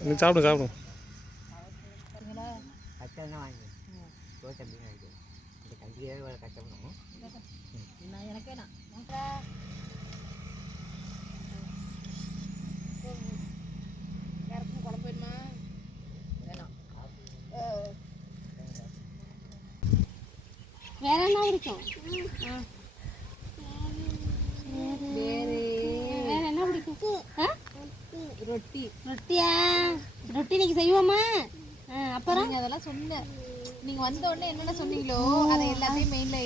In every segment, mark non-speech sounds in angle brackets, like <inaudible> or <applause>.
நீ சாப்பிடு சாப்பிடு கஷ்டம் தான் வாங்கி தோட்டம் அப்படின்னு வாங்கி இந்த கஞ்சியே இவ்வளோ கஷ்டப்படணும் நான் எனக்கே நான் யாருக்கும் குழம்பு வேணுமா வேணாம் வேற என்ன பிடிக்கும் வேறு வேற என்ன பிடிக்கும் ஆ? ரொட்டி. ரொட்டியா? ரொட்டி இன்னைக்கு செய்வோமா? அப்புறம்? நீங்க அதெல்லாம் சொன்ன. நீங்க வந்த உடனே என்னென்ன சொன்னீங்களோ அதை எல்லாத்தையும் மெயின்ல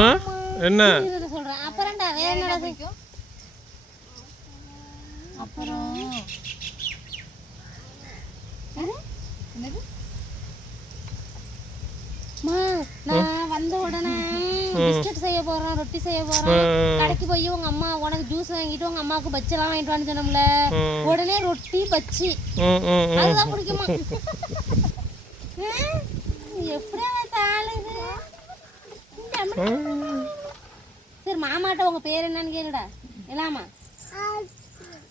ஆ என்ன? இதை சொல்றேன். அப்புறம்டா வேற என்ன பிடிக்கும்? அப்புறம்? என்னது? நான் வந்த உடனே பிஸ்கட் செய்ய போறோம் ரொட்டி செய்ய போறோம் கடைக்கு போய் உங்க அம்மா உனக்கு ஜூஸ் வாங்கிட்டு உங்க அம்மாவுக்கு பச்செல்லாம் வாங்கிட்டு வான்னு சொன்னோம்ல உடனே ரொட்டி பச்சி. அதுதான் பிடிக்குமா? எப்படியா தாள் இது? இந்த அம்மா- சரி மாமாட்ட உங்க பேர் என்னன்னு கேளுடா. இல்லாமா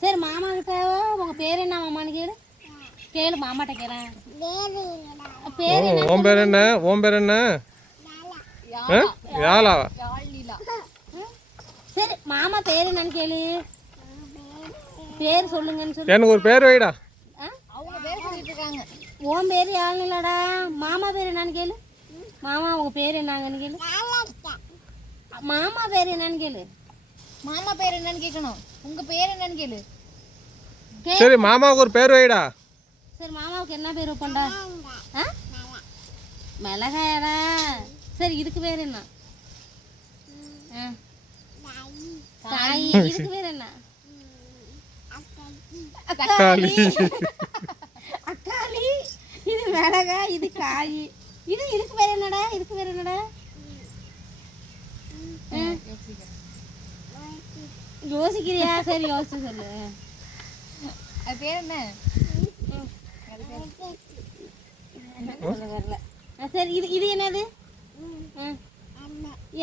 சரி மாமா கிட்ட உங்க பேர் என்ன மாமான்னு கேளு. கேளு மாமாட்ட கேளேன் பேர் உன் பேர் என்ன? உன் பேர் என்ன? லீலா சரி மாமா பேர் என்னன்னு கேளு. பேர் சொல்லுங்கன்னு சொல்லு. எனக்கு ஒரு பேர் வைடா. ஆ? அவங்க பேர் சொல்லிட்டு இருக்காங்க உன் பேர் இல்லடா மாமா பேர் என்னன்னு கேளு. மாமா உங்க பேர் என்னங்கன்னு கேளு. மாமா பேர் என்னன்னு கேளு. மாமா பேர் என்னன்னு கேட்கணும். உங்க பேர் என்னன்னு கேளு. சரி மாமாவுக்கு ஒரு பேர் வைடா. சரி மாமாவுக்கு என்ன பேர் வைப்பண்டா ஆ? மிளகாயடா. சரி இதுக்கு பேர் என்ன. காய் இதுக்கு பேர் என்ன? தக்காளி அக்காளி. இது மிளகா இது காய். இது இதுக்கு பேர் என்னடா? இதுக்கு பேர் என்னடா. யோசிக்கிறியா? சரி யோசிச்சு சொல்லு. அது பேர் என்ன? சரி இது இது என்னது.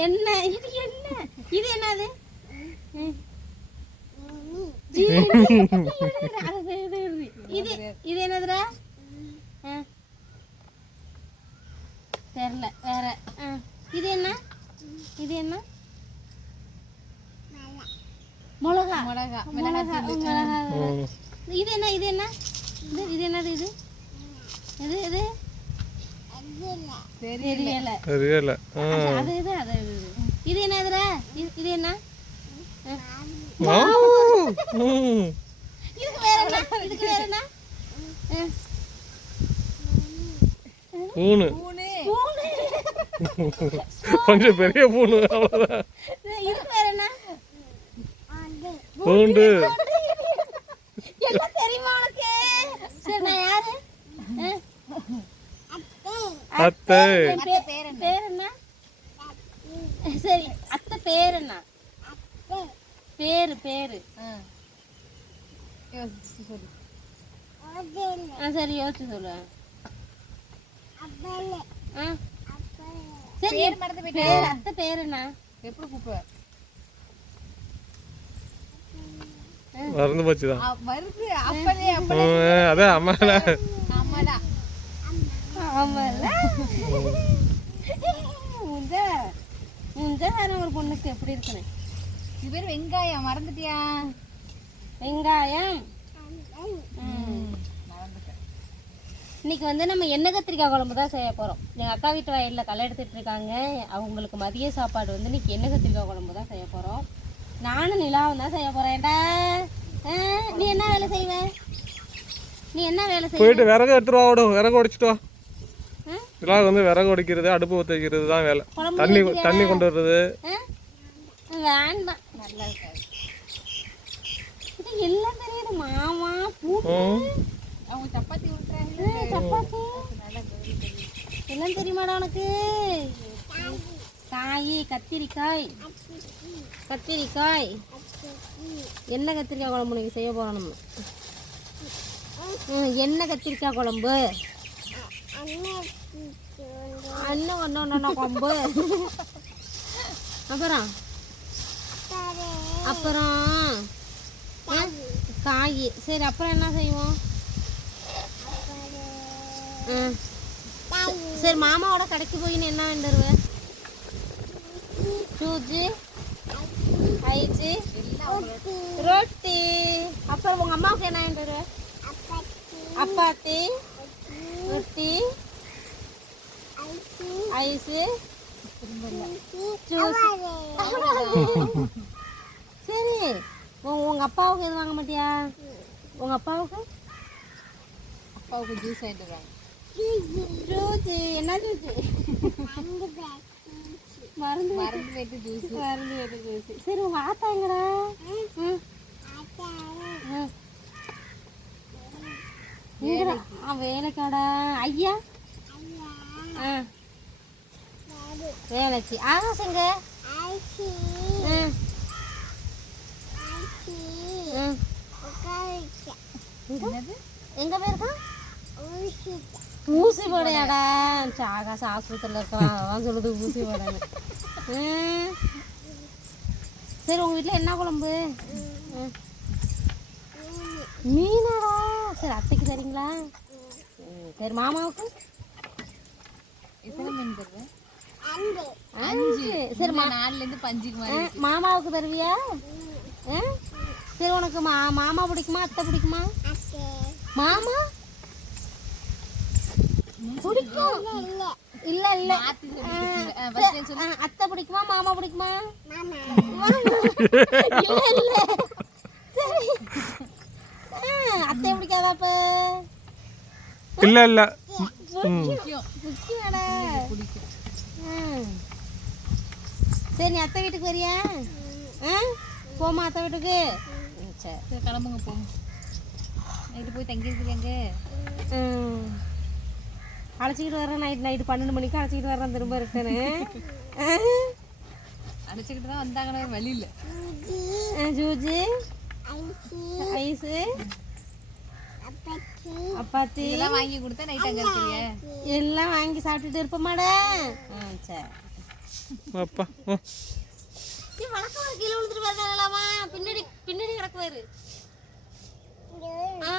என்ன? இது என்ன? இது என்னது. இது இது என்னதுடா. தெரியல வேற. இது என்ன? இது என்ன? மிளகா. மிளகா. மிளகா. இது என்ன? இது என்ன? இது இது என்னது இது? இது இது தெரியல. தெரியல. அது இது அது இது. இது என்னதுடா இது இது என்ன. இதுக்கு வேற என்ன? இதுக்கு வேற என்ன. பூனு. கொஞ்சம் பெரிய பூனு அவ்வளோதான் இதுக்கு வேற என்ன? பூண்டு. தெரியுமா உனக்கு சரி நான் யாரு ஆ? அத்தை. என் பே- பேர் என்ன? சரி அத்தை பேர் என்ன? பேரு பேரு. ஆ. சரி யோசிச்சு சொல்லு. ஆ? சரி பேர் அத்தை பேர் என்ன? எப்படி கூப்பிடுவ? மறந்து போச்சுதான் அதான் அம்மாடா. ஒரு பொண்ணுக்கு எப்படி இருக்குன்னு. இது பேர் வெங்காயம் மறந்துட்டியா? வெங்காயம். இன்னைக்கு வந்து நம்ம எண்ணெய் கத்திரிக்காய் குழம்பு தான் செய்ய போகிறோம் எங்கள் அக்கா வீட்டு வயலில் களை எடுத்துட்டு இருக்காங்க. அவங்களுக்கு மதிய சாப்பாடு வந்து இன்னைக்கு எண்ணெய் கத்திரிக்காய் குழம்பு தான் செய்ய போகிறோம் நானும் நிலாவும் தான் செய்ய போகிறேன்டா நீ என்ன வேலை செய்வ? நீ என்ன வேலை செய்வ? போயிட்டு விறகு எடுத்துட்டு வா விடும் விறகு உடைச்சிட்டு வா? இதெல்லாம் வந்து விறகு உடைக்கிறது அடுப்பு ஊற்றி வைக்கிறது தான் வேலை. தண்ணி தண்ணி கொண்டு வர்றது? வேண்டாம். நல்லா இருக்காது இது எல்லாம் தெரியுது. மாமா பூ ம். அவங்க சப்பாத்தி விட்டுறாங்க சப்பாத்தி. எல்லாம் தெரியுமாடா உனக்கு? காய் கத்திரிக்காய். கத்திரிக்காய். எண்ணெய் கத்திரிக்காய் குழம்பு நீங்கள் செய்ய போகிறோம் நம்ம என்ன கத்திரிக்காய் குழம்பு? அண்ணன் ஒன்று ஒன்று குழம்பு. அப்புறம்? அப்புறம் காய். சரி அப்புறம் என்ன செய்வோம்? ம். சரி மாமாவோட கடைக்கு போயின்னு என்ன வேண்டுருவேன் சூஜி ஐஜி ரொட்டி அப்புறம் உங்க அம்மாவுக்கு என்ன வாங்கிட்டு வருவ அப்பாத்தி ரொட்டி ஐஸு ஜூஸ் சரி உங்க உங்க அப்பாவுக்கு எதுவும் வாங்க மாட்டியா உங்க அப்பாவுக்கு அப்பாவுக்கு ஜூஸ் வாங்கிட்டு வராங்க ஜூஸு என்ன ஜூஸு மருந்து மறந்து போயிட்டு ஜூஸ். மருந்து வெட்டு ஜூஸு. சரி உங்க ஆத்தா எங்கடா? ம். ம். எங்கடா? ஆ வேலைக்காடா. ஐயா? ஆ. வேலைக்கு. ஆகாசங்க எங்க? போயிருக்கான் ஊசி போடையாடா ஆகாச ஆஸ்பத்திரியில் இருக்கான் அதான் சொல்லுது ஊசி போடன்னு. ம். சரி உங்கள் வீட்டில் என்ன குழம்பு. மீனாடா. சரி அத்தைக்கு சரிங்களா ம், சரி மாமாவுக்கு? எத்தனை மீன் தருவேன் அஞ்சு. சரி மா நாலுல இருந்து பஞ்சுக்கு மாமாவுக்கு தருவியா? ஆ? சரி உனக்கு மா மாமா பிடிக்குமா? அத்தை பிடிக்குமா? மாமா? பிடிக்கும். இல்ல இல்ல. அத்தை பிடிக்குமா? மாமா பிடிக்குமா? இல்ல இல்ல. அத்தை பிடிக்காதா அப்ப? இல்லை. சரி நீ அத்தை வீட்டுக்கு வரியா? ஆ? போமா அத்தை வீட்டுக்கு. சரி. கிளம்புங்க போங்க நைட்டு போய் தங்கியிருக்கிறீங்க. அழைச்சிக்கிட்டு வரேன் நைட் நைட்டு பன்னெண்டு மணிக்கு அழைச்சிக்கிட்டு வரேன் திரும்ப ரிட்டனு. அடைச்சிக்கிட்டு தான் வந்தாங்கன்னா வேற வழி இல்லை. ஜூஜி. ஐஸு அப்பாத்தி. இதெல்லாம் வாங்கி கொடுத்தா நைட் அங்கே இருக்கிறீங்க எல்லாம் வாங்கி சாப்பிட்டுட்டு இருப்போமாடா. ம் சரி அப்பா வழக்கமா கீழே விழுந்துட்டு வரலாமா பின்னாடி பின்னாடி கிடக்குவாரு. ஆ.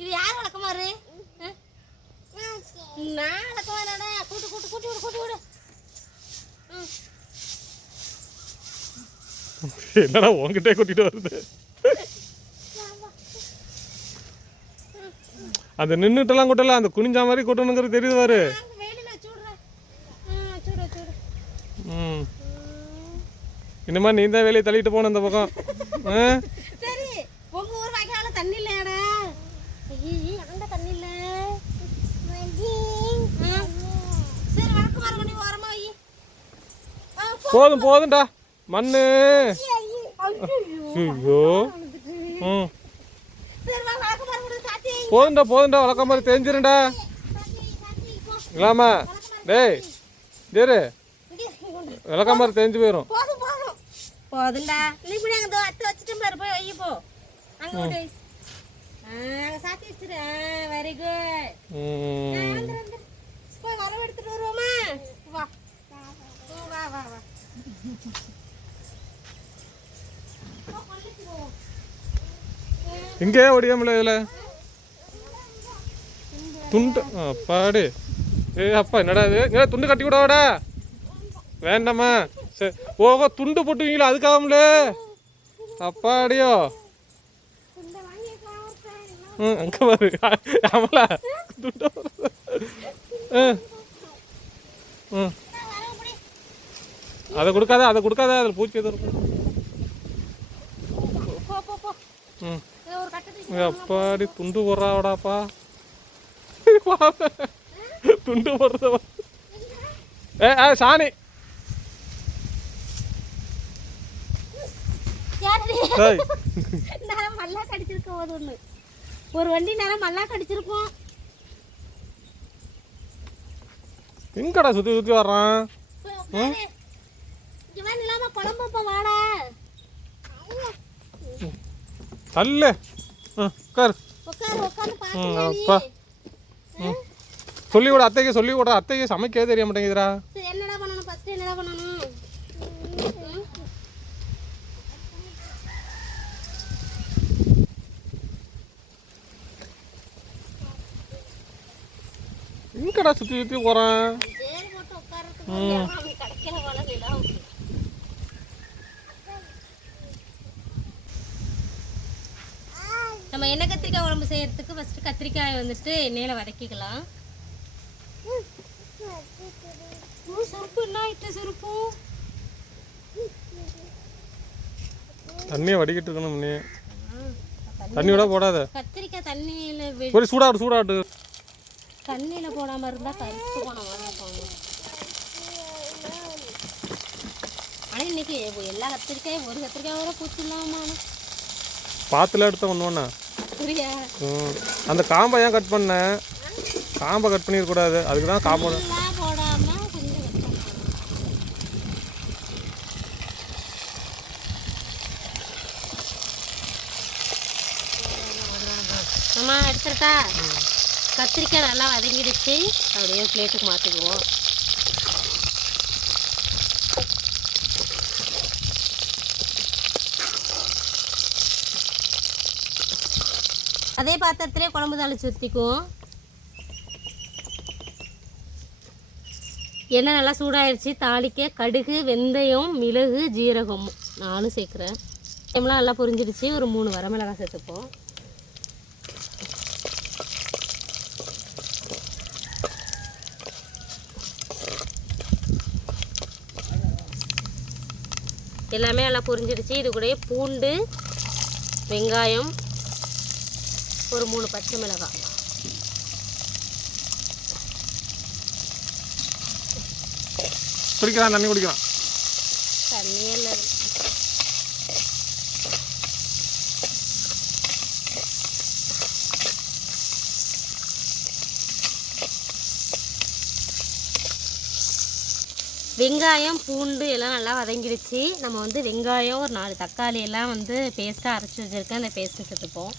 இது யார் வழக்கமாரு? நான் வழக்கமாடா கூட்டு கூட்டு கூட்டி விடு கூட்டி விடு. <laughs> என்னடா உன்கிட்டே கூட்டிட்டு வருது? அந்த நின்றுட்டெல்லாம் கூட்டல அந்த குனிஞ்சா மாதிரி கூட்டணுங்கிறது தெரியுது பாரு. அங்க வெயிலில் வச்சு விடுறேன் ஆ சூடு சூடு. ம். இனிமே நீ தான் வேலையை தள்ளிட்டு போன இந்த பக்கம். ஆ? சரி உங்க ஊர் வகையால தண்ணி இல்லையாடா ஐயே அங்க தண்ணி இல்ல ஆ. சரி வழக்கு வர மணி ஓரமா வை ஆ, போ. போதும் போதும்டா. மண்ணு. ஐயோ. ம். வழக்கு. போதும்டா போதும்டா. வழக்கம் மாதிரி தெரிஞ்சிருண்டா. இல்லாமா டேய் கொண்டு. விளக்கம் மாதிரி தெரிஞ்சு போயிடும் போதும் போதும் போதும்டா. நீ இப்படி அங்க தோ அத்தை வச்சுட்டு பாரு போய் போ. அங்க சாத்தி வச்சிரு. வெரி குட் போய் வரவு எடுத்துட்டு வருவோமா? வா வா வா. இங்கே ஒடியாமல இதில். துண்டு. அப்பாடி ஏ அப்பா என்னடா இது? துண்டு கட்டி விடவாடா வேண்டாமா. சரி ஓஹோ துண்டு போட்டுவீங்களா? அதுக்காகல அப்பாடியோ. ம் அங்கே பாரு. ஆமலா துண்டு ம் ம் அதை கொடுக்காத அதை கொடுக்காத அதில் பூச்சி எதுவும் இருக்கும் ம். ஒரு அப்பாடி துண்டு போடுறாடாப்பா துண்டு போடுறத ஏ ஆ சாணி. நேரம் மல்லா கடிச்சிருக்க போது ஒன்று ஒரு வண்டி நேரம் மல்லா கடிச்சிருப்போம் எங்கடா சுற்றி சுற்றி வர்றான்? குழம்பு வாடா. தள்ளு. உட்காரு அப்பா. சொல்லி விட அத்தைக்கு சொல்லி விட. அத்தைக்கு சமைக்கவே தெரிய மாட்டேங்குதுடா. என்னடா பண்ணணும்? ஃபர்ஸ்ட் என்னடா பண்ணணும்? எங்கடா சுத்தி சுத்தி போறேன்? நம்ம எண்ணெய் கத்திரிக்காய் குழம்பு செய்யறதுக்கு ஃபர்ஸ்ட் கத்திரிக்காயை வந்துட்டு எண்ணெயில் வதக்கிக்கலாம். செருப்பு என்ன ஆயிட்டு செருப்பு? தண்ணியை வடிக்கிட்டு இருக்கணும் நீ தண்ணி விட போடாத. கத்திரிக்காய் தண்ணியில் ஒரு சூடாட்டு சூடாட்டு தண்ணியில் போடாமல் இருந்தால் கருத்து போன ஆனால் இன்னைக்கு எல்லா கத்திரிக்காயும் ஒரு கத்திரிக்காய் வர பூச்சி இல்லாமா பாத்துல எடுத்த ஒன்று ஒன்றா அந்த காம்பை ஏன் கட் பண்ண? காம்பை கட் பண்ணிடக்கூடாது அதுக்கு தான் காம்பை. அம்மா எடுத்துட்டா கத்திரிக்காய் நல்லா வதங்கிடுச்சு. அப்படியே பிளேட்டுக்கு மாற்றிக்குவோம் அதே பாத்திரத்திலே குழம்பு தாளிச்சு ஊற்றிக்குவோம் எண்ணெய் நல்லா சூடாயிடுச்சு தாளிக்க கடுகு வெந்தயம் மிளகு ஜீரகம் நானும் சேர்க்குறேன். டைம்லாம் நல்லா புரிஞ்சிடுச்சு. ஒரு மூணு வரமிளகாய் சேர்த்துப்போம். எல்லாமே நல்லா புரிஞ்சிடுச்சு. இது கூடயே பூண்டு வெங்காயம் ஒரு மூணு பச்சை மிளகாய் குடிக்கலாம் தண்ணி குடிக்கலாம் தண்ணியே இல்லை. வெங்காயம் பூண்டு எல்லாம் நல்லா வதங்கிடுச்சு நம்ம வந்து வெங்காயம் ஒரு நாலு தக்காளி எல்லாம் வந்து பேஸ்ட்டாக அரைச்சி வச்சுருக்கேன். அந்த பேஸ்ட்டு சேர்த்துப்போம்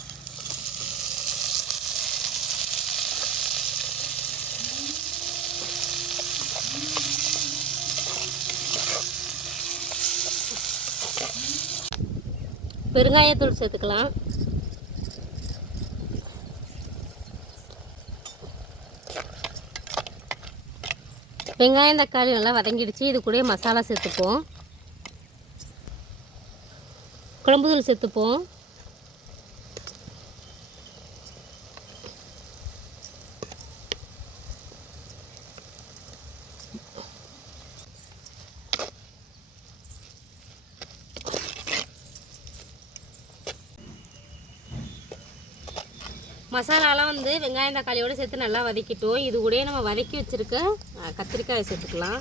பெருங்காயத்தூள் சேர்த்துக்கலாம். வெங்காயம் தக்காளி நல்லா வதங்கிடுச்சு. இது கூட மசாலா சேர்த்துப்போம். குழம்புதூள் சேர்த்துப்போம். மசாலாலாம் வந்து வெங்காயம் தக்காளியோடு சேர்த்து நல்லா வதக்கிட்டோம். இது கூடயே நம்ம வதக்கி வச்சுருக்க கத்திரிக்காயை சேர்த்துக்கலாம்.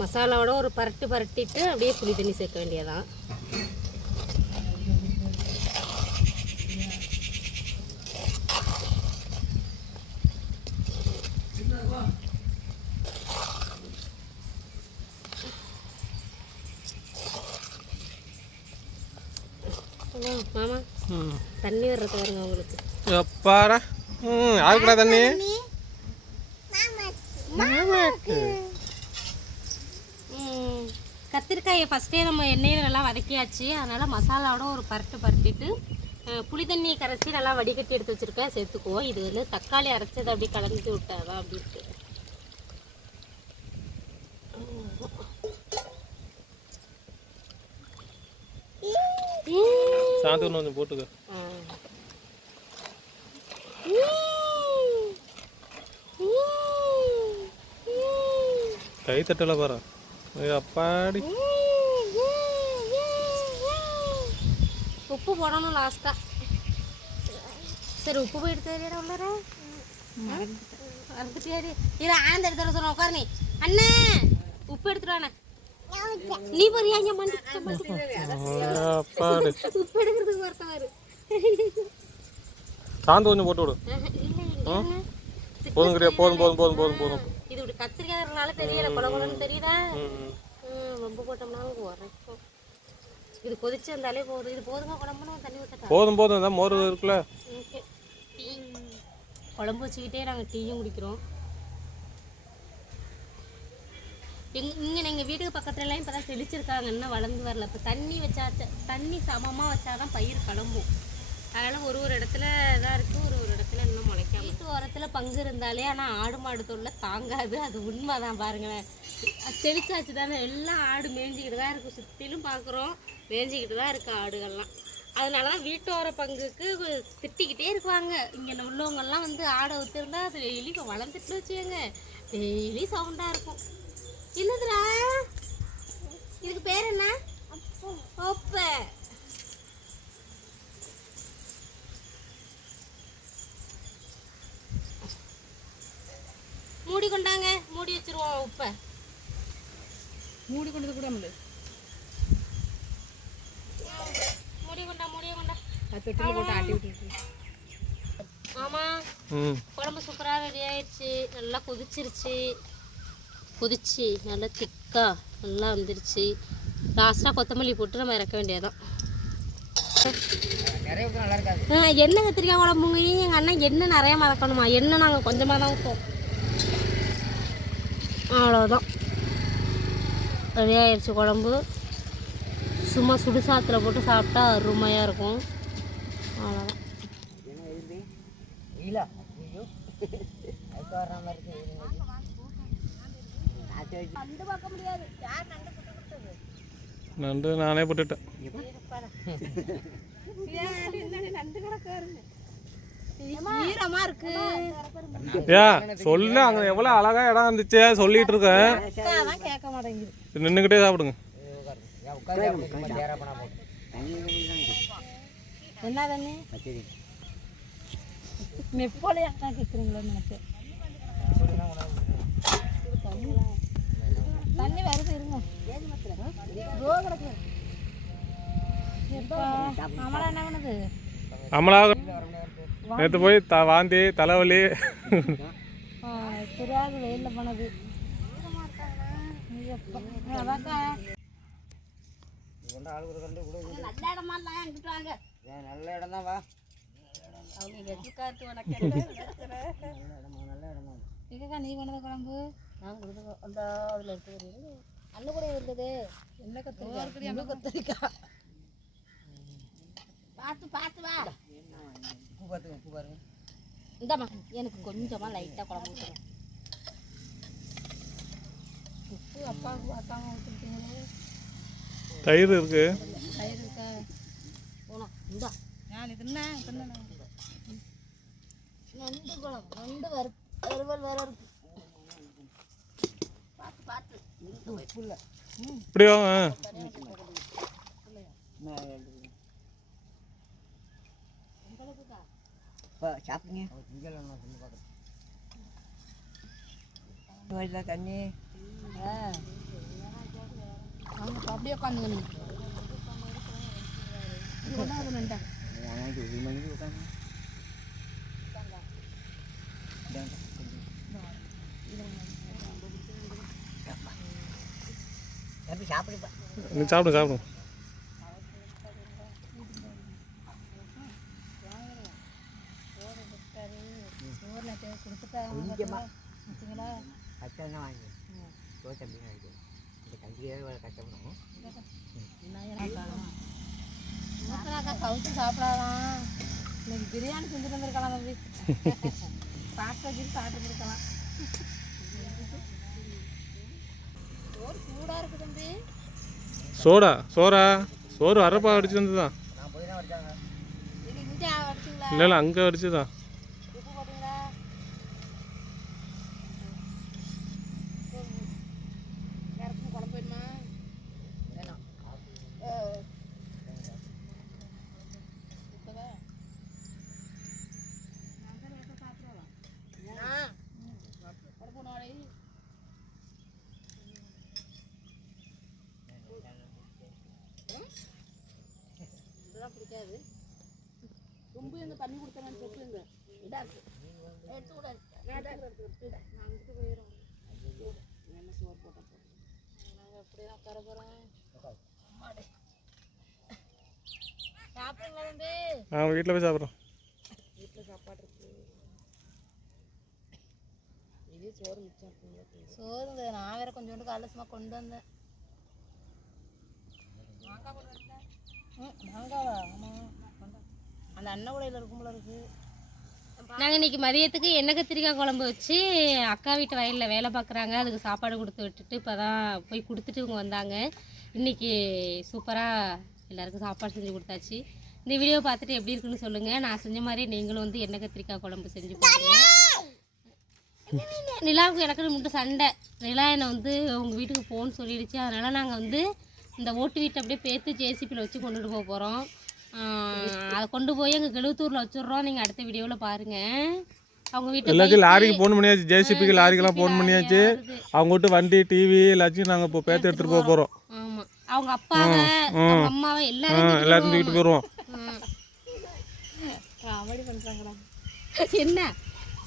மசாலாவோட ஒரு பரட்டு பரட்டிட்டு அப்படியே புளி தண்ணி சேர்க்க வேண்டியதான் மாமா. தண்ணி வர்றது பாருங்க உங்களுக்கு. எப்பாடா? ம் யாருக்குடா தண்ணி. மாமாக்கு. ம், கத்திரிக்காயை ஃபஸ்ட்டே நம்ம எண்ணெயில் நல்லா வதக்கியாச்சு. அதனால் மசாலாவோட ஒரு பரட்டு பரட்டிட்டு புளி தண்ணி கரைச்சி நல்லா வடிகட்டி எடுத்து வச்சுருக்கேன். சேர்த்துக்குவோம். இது வந்து தக்காளி அரைச்சதை அப்படியே கலந்து விட்டாதான் அப்படின்ட்டு. சாந்து கொஞ்சம் போட்டுக்க ஆ. கை தட்டல பாரு ஐயோ, அப்பாடி உப்பு போடணும் லாஸ்ட்டாக சரி உப்பு போய் எடுத்து தெரியாடா உள்ளார மறந்துட்டியாடி இரு ஆந்த எடுத்துட சொன்ன உட்காரு நீ அண்ணே உப்பு எடுத்துட்டு வாண்ணே நீ போறியா இங்க மண்டி அப்பாடி உப்பு எடுக்கிறதுக்கு ஒருத்தவர். சாந்து கொஞ்சம் போட்டு விடு. போதும் கிடையாது போதும் போதும் போதும் போதும் போதும். இது இப்படி கத்திரிக்காய் இருக்கனால தெரியல கொல கொலன்னு தெரியுதா? ரொம்ப போட்டோம்னா உரைக்கும் இது கொதிச்சு வந்தாலே போதும். இது போதுமா குழம்புன்னு தண்ணி ஊற்றட்டா போதும் போதும். இதான் மோர் இருக்குல்ல. குழம்பு வச்சுக்கிட்டே நாங்கள் டீயும் குடிக்கிறோம். எங் இங்கே எங்கள் வீட்டுக்கு பக்கத்துலலாம் இப்போ தான் தெளிச்சிருக்காங்க இன்னும் வளர்ந்து வரல. இப்போ தண்ணி வச்சா தண்ணி சமமாக வச்சாதான் பயிர் கிளம்பும். அதனால் ஒரு ஒரு இடத்துல இதாக இருக்குது ஒரு ஒரு இடத்துல இன்னும் முளைக்காம வீட்டு ஓரத்தில் பங்கு இருந்தாலே ஆனால் ஆடு மாடு தொல்லை தாங்காது. அது உண்மை தான் பாருங்களேன் தெளிச்சாச்சு தானே. எல்லாம் ஆடு மேய்ஞ்சிக்கிட்டு தான் இருக்குது சுற்றிலும் பார்க்குறோம் மேய்ஞ்சிக்கிட்டு தான் இருக்குது ஆடுகள்லாம். அதனால தான் வீட்டோர பங்குக்கு திட்டிக்கிட்டே இருக்குவாங்க. இங்கே உள்ளவங்கெல்லாம் வந்து ஆடை விற்றுருந்தா அது டெய்லி இப்போ வளர்ந்துட்டு வச்சுக்கோங்க. டெய்லி சவுண்டாக இருக்கும். என்னதுடா? இதுக்கு பேர் என்ன? ஒப்பை. மூடி கொண்டாங்க. மூடி வச்சிருவோம் உப்பை. மூடி கொண்டது கூட முடியல மூடி கொண்டா மூடி கொண்டா. அது பெட்ரோல் போட்டு ஆட்டி விட்டுருக்கு ஆமா. குழம்பு சூப்பராக ரெடி ஆயிடுச்சு. நல்லா கொதிச்சிருச்சு. கொதிச்சு நல்லா திக்கா நல்லா வந்துருச்சு. லாஸ்ட்டாக கொத்தமல்லி போட்டு நம்ம இறக்க ஆ, எண்ணெய் கத்திரிக்காய் குழம்புங்க? எங்கள் அண்ணன் எண்ணெய் நிறைய மறக்கணுமா? எண்ணெய் நாங்கள் கொஞ்சமாக தான் ஊற்றுவோம் அவ்வளோதான் ரெடி ஆயிடுச்சு குழம்பு. சும்மா சுடு சாத்தில் போட்டு சாப்பிட்டா அருமையாக இருக்கும். அவ்வளோதான் என்ன <laughs> எழுதி வெயிலா ஐயோ அதுக்கு வர்ற மாதிரி இருக்கு வெயில் இன்னைக்கு. நாத்து வச்சு நண்டு நானே போட்டுட்டேன். ஏன் சொல்லு அங்கே எவ்வளோ அழகா இடம் இருந்துச்சு சொல்லிட்டு இருக்கேன் நின்னுகிட்டே நின்றுக்கிட்டே சாப்பிடுங்க. என்ன தண்ணி மெப்போலையா கேட்குறீங்களோன்னு நினைச்சேன். தண்ணி வருது இருங்க. அமலா என்ன பண்ணுது? அமலாக நேற்று போய் த வாந்தி தலைவலி. தெரியாது வெயிலில் போனது. நல்ல இடமா தான் வா. அவங்க வெற்றி காத்து உனக்கு நல்ல இடமா நல்ல இடமா எங்கக்கா நீ பண்ணது குழம்பு? நான் கொடுத்து அந்த அதில் இருக்குது அண்ணு கூட இருந்தது. என்ன கத்திரிக்காய்? முழு கத்திரிக்காய். பார்த்து பார்த்து வா. உப்பு பார்த்துங்க உப்பு பாருங்க. இந்தாம்மா எனக்கு கொஞ்சமாக லைட்டாக குழம்பு ஊற்றுங்க உப்பு அப்பாவுக்கு அக்காவும் ஊற்றிட்டீங்களே தயிர் இருக்கு. தயிர் இருக்கா? போனோம் இந்தா. நான் இதுன்னா தின்னு நண்டு குழம்பு நண்டு வறு வறுவல் வேற இருக்கு பார்த்து பார்த்து உப்பு இல்லை இப்படி வாங்க தண்ணி. அப்படியே மணிக்கு உட்காந்து சாப்பிடுப்பா நீ சாப்பிடு சாப்பிடு. கொஞ்சமாக கஷ்டம் வாங்கி தோ தம்பி வாங்கி இந்த கஞ்சியாக கஷ்டப்படும். கவுத்து சாப்பிடாதான். இன்னைக்கு பிரியாணி செஞ்சுட்டு வந்திருக்கலாம் தம்பி. <laughs> சாப்பிட்டு வச்சுட்டு சாப்பிட்டு இருக்கலாம் சோறு சூடாக இருக்கு தம்பி சோடா சோறா? சோறு அரப்பா அடிச்சு தான் அடிச்சிங்களா? இல்லை இல்லை அங்கே அடிச்சுதான் போட்டீங்களா யாருக்கும் குழம்பு வேணுமா வேணாம் இதெல்லாம் பிடிக்காது ரொம்ப எங்க தண்ணி கொடுத்தேன்னு சொல்லுங்க இதா இருக்கு எடுத்து கூட நான் தான் எடுத்து எடுத்து நான் அங்கிட்டு போயிடும் என்ன சோறு போட்டப்போ நாங்கள் அப்படியே தான் உட்கார போகிறோம் சாப்பிடுங்களா தம்பி. நான் வீட்டில் போய் சாப்பிட்றோம். வீட்டில் சாப்பாடு இருக்கு. இதே சோறு மிச்சம் சோறுங்க நான் வேற கொஞ்சோண்டு காலைல சும்மா கொண்டு வந்தேன் மாங்காய் கொண்டு வந்தேன் ம் மாங்காவா ஆமாம் அந்த அண்ணன் கூடையில் இருக்கும்போல இருக்குது நாங்கள் இன்னைக்கு மதியத்துக்கு எண்ணெய் கத்திரிக்காய் குழம்பு வச்சு அக்கா வீட்டு வயலில் வேலை பார்க்குறாங்க. அதுக்கு சாப்பாடு கொடுத்து விட்டுட்டு இப்போ தான் போய் கொடுத்துட்டு இவங்க வந்தாங்க. இன்னைக்கு சூப்பராக எல்லாருக்கும் சாப்பாடு செஞ்சு கொடுத்தாச்சு. இந்த வீடியோ பார்த்துட்டு எப்படி இருக்குன்னு சொல்லுங்கள் நான் செஞ்ச மாதிரி நீங்களும் வந்து எண்ணெய் கத்திரிக்காய் குழம்பு செஞ்சு பாருங்க. நிலாவுக்கு எனக்கு மட்டும் சண்டை. நிலா என்னை வந்து உங்கள் வீட்டுக்கு போகணும்னு சொல்லிடுச்சு. அதனால் நாங்கள் வந்து இந்த ஓட்டு வீட்டை அப்படியே பேத்து ஜேசிபியில் வச்சு கொண்டுட்டு போக போகிறோம் அதை கொண்டு போய் எங்கள் கெழுத்தூரில் வச்சுடுறோம். நீங்கள் அடுத்த வீடியோவில் பாருங்கள் அவங்க வீட்டு எல்லாத்தையும் லாரிக்கு ஃபோன் பண்ணியாச்சு. ஜேசிபிக்கு லாரிக்கெல்லாம் ஃபோன் பண்ணியாச்சு. அவங்க விட்டு வண்டி டிவி எல்லாத்தையும் நாங்கள் இப்போ பேத்து எடுத்துகிட்டு போக போகிறோம் ஆமாம் அவங்க அப்பாவை அம்மாவை எல்லாரும் எல்லாத்தையும் தூக்கிட்டு போயிடுவோம் என்ன?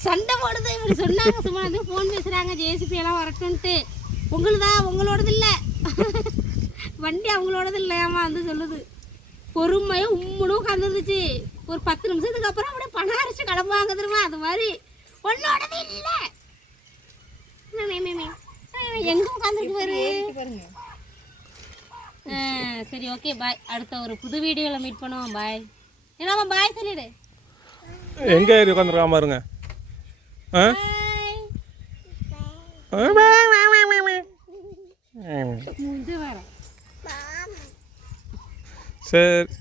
சண்டை போடுது. இப்படி சொன்னாங்க சும்மா வந்து ஃபோன் பேசுகிறாங்க ஜேசிபி எல்லாம் வரட்டும்ன்ட்டு. உங்களுதா? உங்களோடது இல்லை. வண்டி அவங்களோடது இல்லையாமா வந்து சொல்லுது. பொறுமையாக உம்முன்னு உட்காந்துருந்துச்சு ஒரு பத்து நிமிஷத்துக்கு அப்புறம் அப்படியே பணம் அரைச்சு கிளம்புவாங்க தெரியுமா? அது மாதிரி. உன்னோடது இல்லை. எங்க உட்காந்துருக்கு பாரு. சரி ஓகே பாய் அடுத்த ஒரு புது வீடியோவில் மீட் பண்ணுவோம். பாய் என்னம்மா பாய் சொல்லிடு. எங்கே ஏறி உட்காந்துருக்காம பாருங்க. ஆ? முடிஞ்சு வரேன் சரி